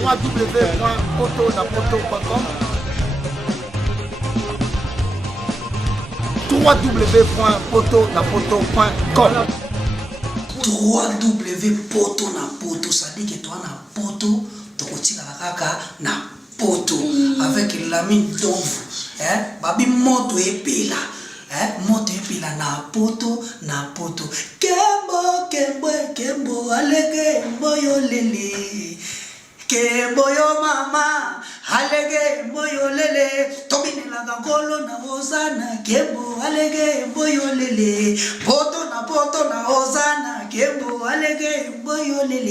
www.potonapoto.com www.potonapoto.com www.potonapoto, ça dit que toi na poto tokotika kaka na poto avec la mine d'ombre babi moto epela moto epela na poto kembo alege mboyo lele kembo yo mama alege mboyo lele tobinela ngolo na ozana kembo alege mboyo lele poto na ozana kembo alege mboyo lele.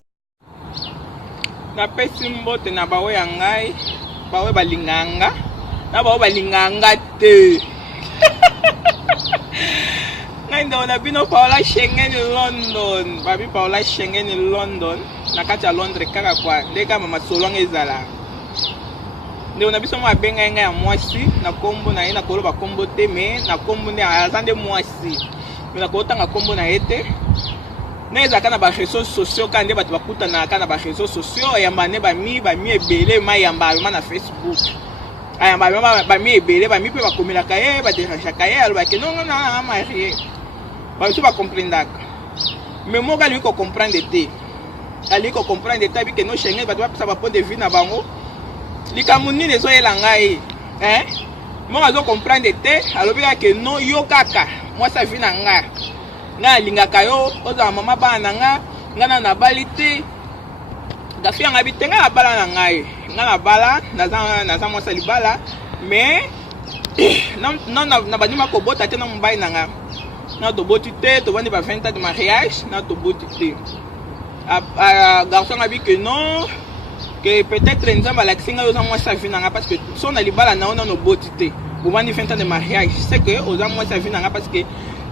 Na pesi mbote na bawe ya ngai bawe balinganga na bawe balinganga te ngai ndo na bino Paola Schengen London babi Paola Schengen London na kati ya Londres kaka kwa ndeka mama solonga ezala ndo na biso mwa benga ngai ya mwasi na kombo na ye na koloba kombo te me na kombo ne azande mwasi me na kotanga kombo na ete neza kana ba réseaux sociaux kande bato bakutana kana ba réseaux sociaux yamba ne ba mi ebele ma yamba na Facebook ayamba ba mi ebele ba mi pe ba komela kaye ba deranja kaye aloba ke non na marié ba biso ba comprendaka mais mo gali ko comprendre te ali ko comprendre te bi ke no Schengen bato ba pesa ba point de vue na bango likamuni lezo yelanga mo azo comprendre te alobi ke no yo kaka moi sa vie na nga nga lingaka yo oza mama bana nga ngana na balite gafi nga bitenga na bala na ngai nga na bala naza mwasa libala mais na banima ko bota te na mbai na nga na to boti te to bandi ba 20 ans de mariage na to boti te garçon nga bi que non que peut-être nzamba la kinga yo za mwasa vie na nga parce que son na libala na ona no boti te bo bandi 20 ans de mariage c'est que oza mwasa vie na nga parce que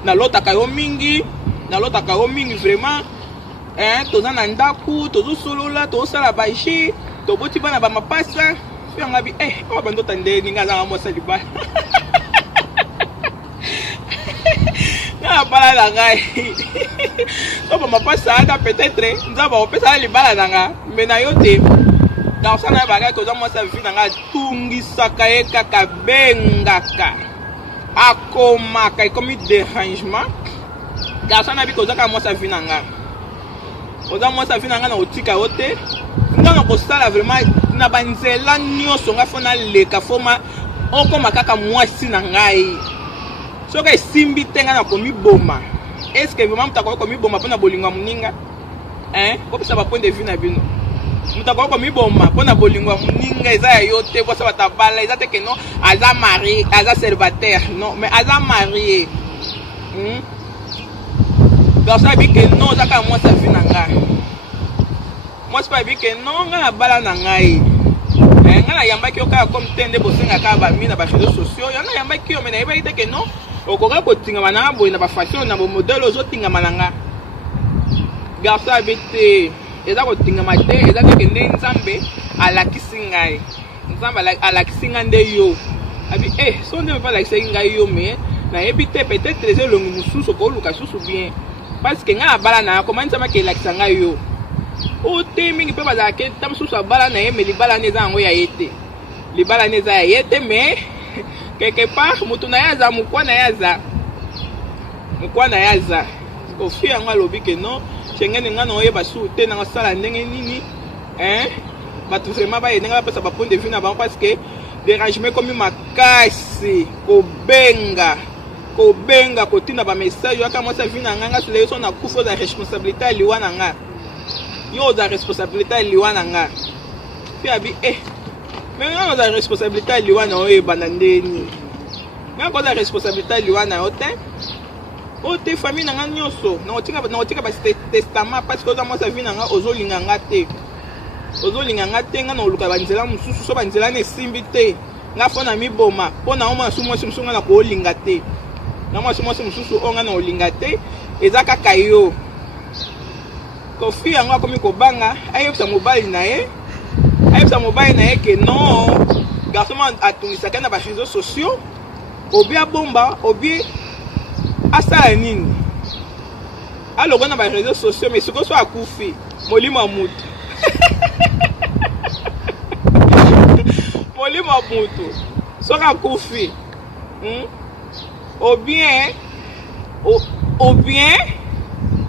na lota kayo mingi vraiment toza na ndaku tozo solola tozo sala baishi toboti bana ba mapasa fianga bi o bando tande ninga za mwasa libala na bala la ngai to ba mapasa ata peut-être nzaba opesa libala nanga mais na yo te dans ça na baga ko za mwasa vi nanga tungisaka ye kaka bengaka akomaka ikomi dérangement garçon na biko zaka mwasa vinanga oza mwasa vinanga na otika ote ngana ko sala vraiment na banzela nyonso nga fona leka foma okoma kaka mwasi na ngai soka esimbi tenga na komi boma est-ce que vraiment mutako komi boma pona bolinga muninga ko pesa ba point de vue na bino mutako komi boma pona bolinga muninga eza ya yote bosa batabala eza te que non aza marié aza célibataire non mais aza marié garçon bi que non zaka moi sa vie na nga moi c'est pas bi que non nga bala na ngai nga na yamba ki oka comme tende bosenga ka ba mina ba réseaux sociaux yana yamba ki o mena eba ite que non okoka ko tinga mana boy na ba fashion na bo modèle ozo tinga mananga garçon bi te eza ko tinga mate eza ke nde nzambe alakisi ngai nzambe alakisi ngai yo abi so ne pas alakisi ngai yo mais na ebite peut-être les longs mususu ko luka susu bien parce que nga bala na comment ça ma ke alakisa ngai yo o te mingi pe baza ke tam susu bala na ye mais libala neza ngo ya yete libala neza ya yete mais quelque part mutu na yaza mukwa na yaza ko fi anga lobi ke non Schengen nga no yeba su te na sala ndenge nini batu vraiment ba yenga pesa ba point de vue na ba parce que dérangement comme makasi ko benga ko tina ba message aka moi sa vie na nga se leso na kufa za responsabilité liwana nga yo za responsabilité liwana nga fi abi mais nga za responsabilité liwana o e banandeni nga ko za responsabilité liwana ote ote famille na nga nyonso na otika ba testament parce que moi sa vie na nga ozolinga nga te nga na oluka banzela mususu so banzela ne simbi te nga fona miboma pona oma sumo simsunga na ko olinga te na moi sumo mususu onga na olinga te eza kaka yo kofi yango komi ko banga ayebisa mobile na ye ke non garçon atungisaka na ba réseaux sociaux obi abomba obi asala nini alogo na ba réseaux sociaux mais siko so akufi molimo mutu wa mutu soka kufi ou bien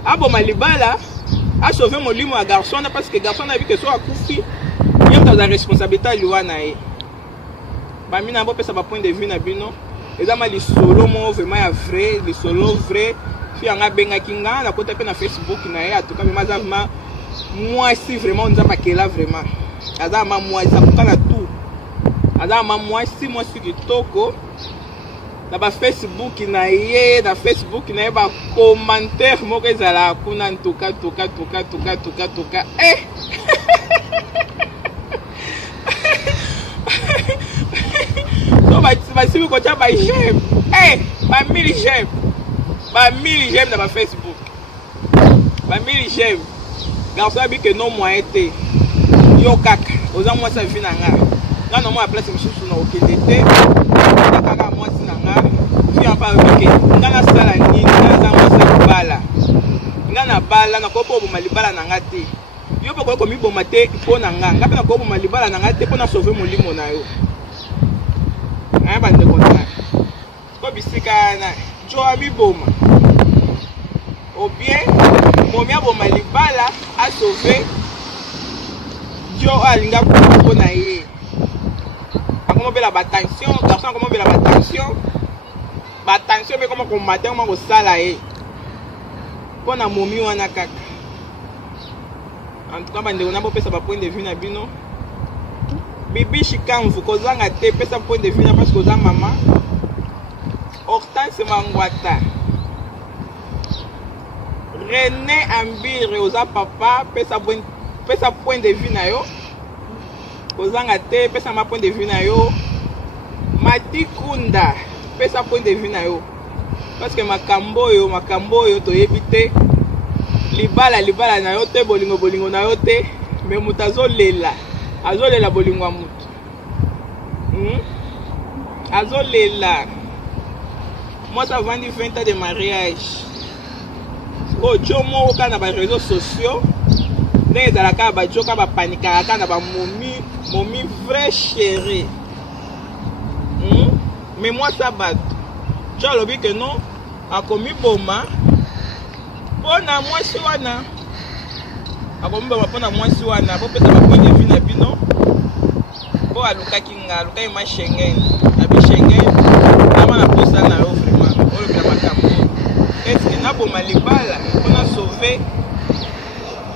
aboma libala a sauver molimo ya garçon parce que garçon na bi que soka kufi yo ta responsabilité liwa na ye ba mina bo pesa ba point de vue na bino ezama li solo mo vraiment ya vrai li solo vrai fi anga benga kinga na kota pe na Facebook na ye atuka me mazama moi si vraiment on nzamba kela vraiment azama moi ça kukana tout azama moi si kitoko na ba Facebook na ye ba commentaire moko ezala kuna ntuka so ba sibi ko cha ba j'aime ba mili j'aime na ba Facebook ba mili j'aime garçon abi que non moi été yo kaka oza moi sa vie na nga no moi place misusu na okendete kaka moi sinanga fi en pas que nga na sala nini na za moi sa bala nga na bala na ko bo malibala na nga te yo poko ko mi boma te po na nga pe na ko bo malibala na nga te po na sauver molimo na yo nga ba ndeko na ko bisika na jo abi boma ou bien momi aboma libala a sauver jo alinga ko na ye comment faire la tension garçon comment faire la tension mais comment combattre comment ko sala ye pona momi wana kaka en tout cas bande on a pesa ba point de vue na bino bibi shikamvu kozanga te pesa point de vue na parce que za mama Hortense Mangwata René Ambire oza papa pesa point de vue na yo kozanga te pesa ma point de vue na yo Mati Kunda pesa point de vue na yo parce que makambo yo to yebite libala na yo te bolingo na yo te mais mutu azolela bolingo ya mutu azolela moi ça vend 20 ans de mariage ojomo kana ba réseaux sociaux ndenge ezalaka bajoka bapanikaka na bamomi vrai chéri mais moi ça bato tu alobi que non akomi boma mpona mwasi wana akomi boma mpona mwasi wana bopesa bapoint de vue na bino mpo alukaki ma Schengen abi Schengen nama na posa na yo vraiment olobela makambo eske naboma libala mpona sauver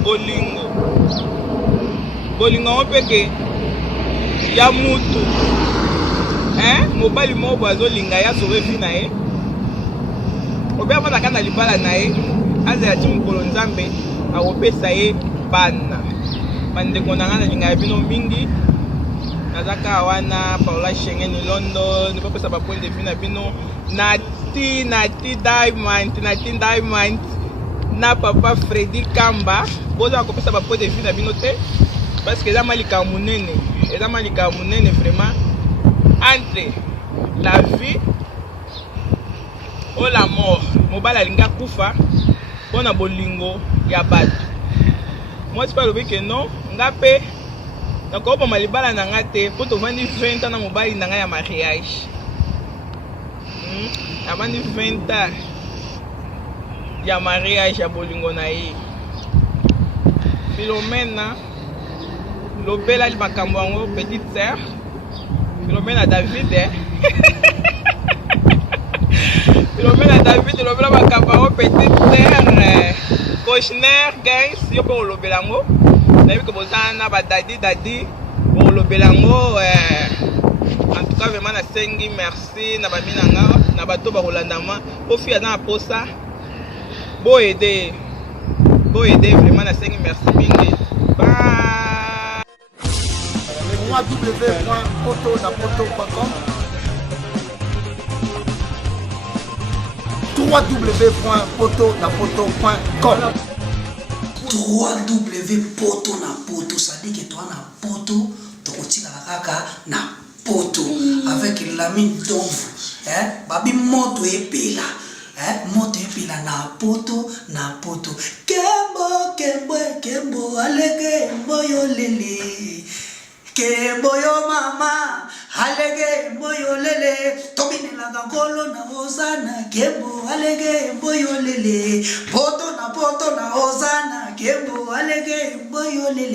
bolingo ngo peke ya mutu mobali moko azolinga ya sauver vie na ye obe avanda kana libala na ye azela ti mokolo nzambe akopesa ye bana bandeko na nga na linga ya bino mingi nazaka wana Paula Schengen London bapesa ba point de vue na bino nati diamond na papa Freddy Kamba boza kopesa ba point de vue na bino te parce que eza malika munene vraiment entre la vie ou la mort mobala alinga kufa mpona bolingo ya bato moi tu parles que non nga pe nakoboma libala na nga te mpo tovandi 20 ans na mobali na nga ya mariage avandi 20 ans ya mariage ya bolingo na ye Philomena lobela makambo yango petite sœur Philomena David Philomena David lobela makambo yango petite sœur Kochner guys yo mpo olobela yango nayebi ke boza na badadi olobela yango en tout cas vraiment nasengi merci na bami na nga na bato bakolandama mpo fi aza na posa boyede vraiment nasengi merci mingi www.potonapoto.com www.potonapoto.com www.potonapoto c'est-à-dire que toi na poto tokotikala kaka na poto avec l'ami d'ombre babi moto epela na poto kembo aleke mboyo lele kembo yo mama alege mboyolele tobinelaka nkolo na hosana kembo alege mboyolele poto na hosana kembo alege mboyolele.